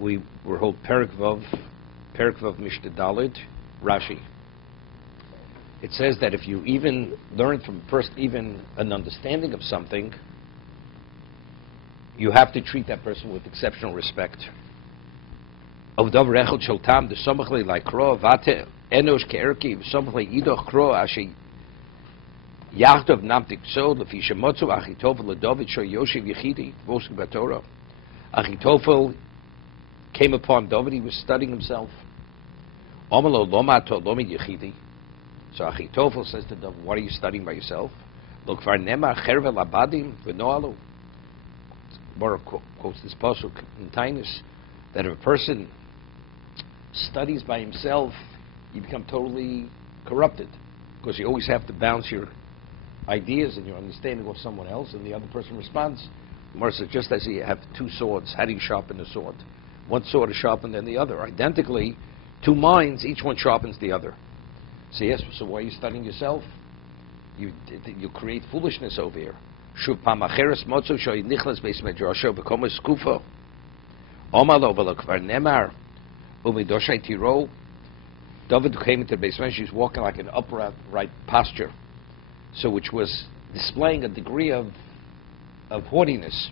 we were hold Pirkei Avot Mishnah Daled, Rashi. It says that if you even learn from first even an understanding of something, you have to treat that person with exceptional respect. Of davar echad shel tam desamach le laikro vate enosh ke'erki v'samach le idoch kro ashe yachdav namtik so lefi shemotzu Achitofel leDavid sho yoshev yechidi v'osek b'Torah. Achitofel came upon David. He was studying himself. Omelo loma to lomi yechidi. So Achitofel says to David, "What are you studying by yourself?" Look for nema chervel abadim v'noalu. Baruch quotes this pasuk in Tainus that if a person studies by himself, you become totally corrupted because you always have to bounce your ideas and your understanding off someone else, and the other person responds. Gemara says, just as you have two swords, how do you sharpen a sword? One sword is sharpened than the other. Identically, two minds, each one sharpens the other. So yes, so why are you studying yourself? You create foolishness over here. Shuv pamacheres motzu shoy nichlas beis medrasho bekomes skufa. Omalo velokvar nemar umidoshay tiro. David came into the beis medrash. He was walking like an upright posture, so which was displaying a degree of haughtiness.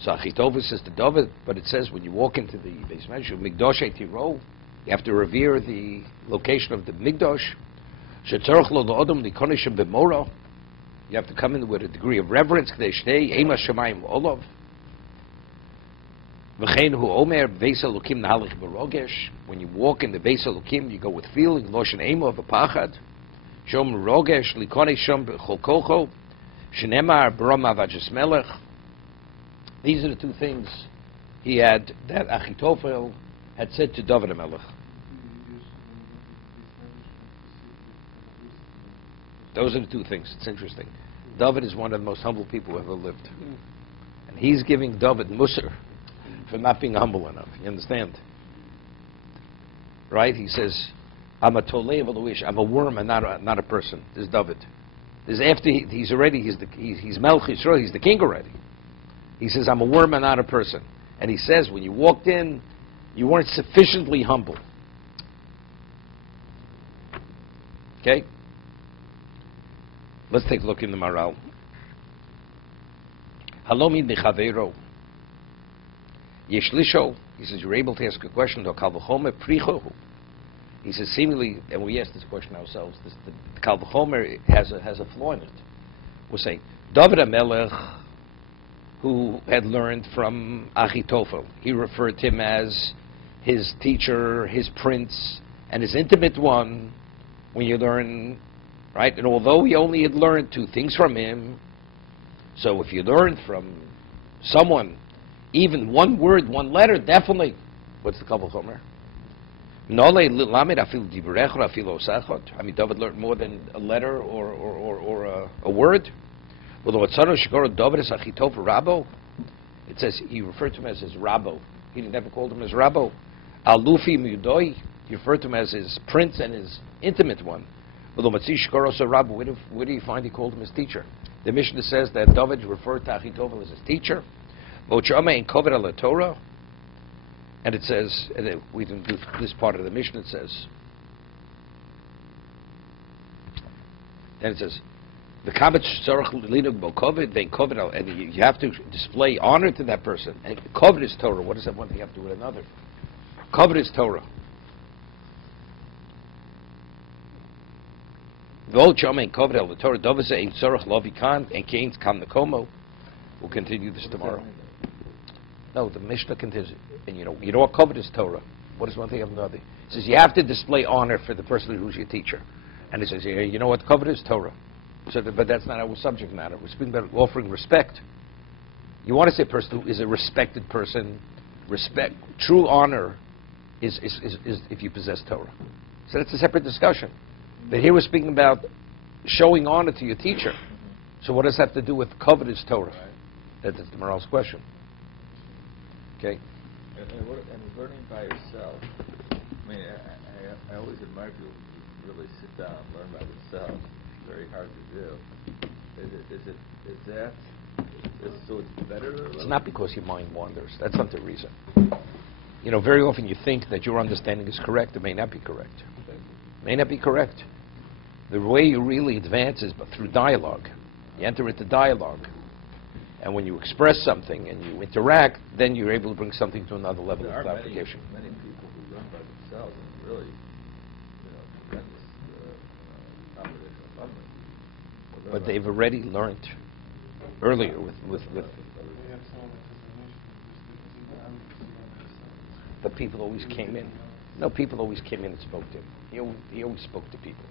So Achitofel says to David, but it says when you walk into the beis medrash, umidoshay tiro, you have to revere the location of the Mikdash. Shetzorach lo lo'odom likonishim b'mora. You have to come in with a degree of reverence. When you walk in the Beis Elokim, you go with feeling. These are the two things he had that Achitofel had said to David HaMelech. Those are the two things. It's interesting. David is one of the most humble people who ever lived. And he's giving David Musar for not being humble enough. You understand? Right? He says, I'm a Tolev Eloish. I'm a worm and not a person. This is David. This is after he's Melch Yisrael. He's the king already. He says, I'm a worm and not a person. And he says, when you walked in, you weren't sufficiently humble. Okay? Let's take a look in the Maharal. Halomi nechaveiro. Yeshlisho. He says you're able to ask a question. Do kalvachomer prichohu. He says seemingly, and we asked this question ourselves. The kalvachomer has a flaw in it. We're saying David HaMelech, who had learned from Achitofel, he referred to him as his teacher, his prince, and his intimate one. When you learn. Right? And although he only had learned two things from him, so if you learn from someone, even one word, one letter, definitely. What's the Kabbalah Chomer? I mean, David learned more than a letter or a word. It says he referred to him as his Rabbo. He never called him his Rabbo. Alufi Mudoi, he referred to him as his prince and his intimate one. Where do you find he called him his teacher? The Mishnah says that David referred to Achitofel as his teacher. And it says, and we didn't do this part of the Mishnah, it says, then it says, and you have to display honor to that person. And covet is Torah. What does that one thing have to do with another? Covet is Torah. We'll continue this tomorrow. No, the Mishnah continues. And you know what covet is Torah. What is one thing of another? It says you have to display honor for the person who's your teacher. And it says, you know what covet is Torah. So, but that's not our subject matter. We're speaking about offering respect. You want to say a person who is a respected person. Respect, true honor is if you possess Torah. So that's a separate discussion. But here we're speaking about showing honor to your teacher. So what does that have to do with covetous Torah? Right. That's the Maharal's question. Okay. And learning by yourself. I mean, I always admire people who really sit down and learn by themselves. It's very hard to do. So it's better? It's not because your mind wanders. That's not the reason. Very often you think that your understanding is correct. It may not be correct. May not be correct. The way you really advance is through dialogue. You enter into dialogue. And when you express something and you interact, then you're able to bring something to another level of clarification. Many people who learn by themselves and really, tremendous compilation of But they've already learned earlier with the people always came in. No, people always came in and spoke to him. He always spoke to people.